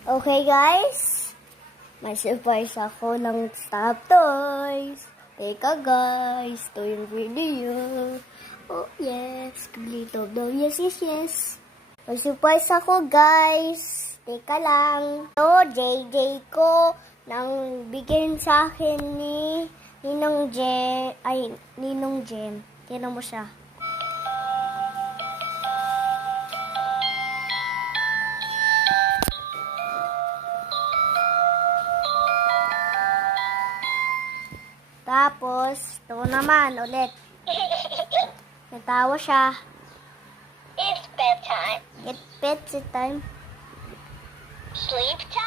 Okay guys, may surprise ako ng Stop Toys. Teka guys, ito yung video. Oh yes, complete of the yes. May surprise ako guys. Teka lang. Ito, JJ ko nang bigyan sa akin ni Ninong Jem. Tingnan mo siya. Tapos, ito naman ulit. Natawa siya. It's bedtime. It's bedtime. Sleep time.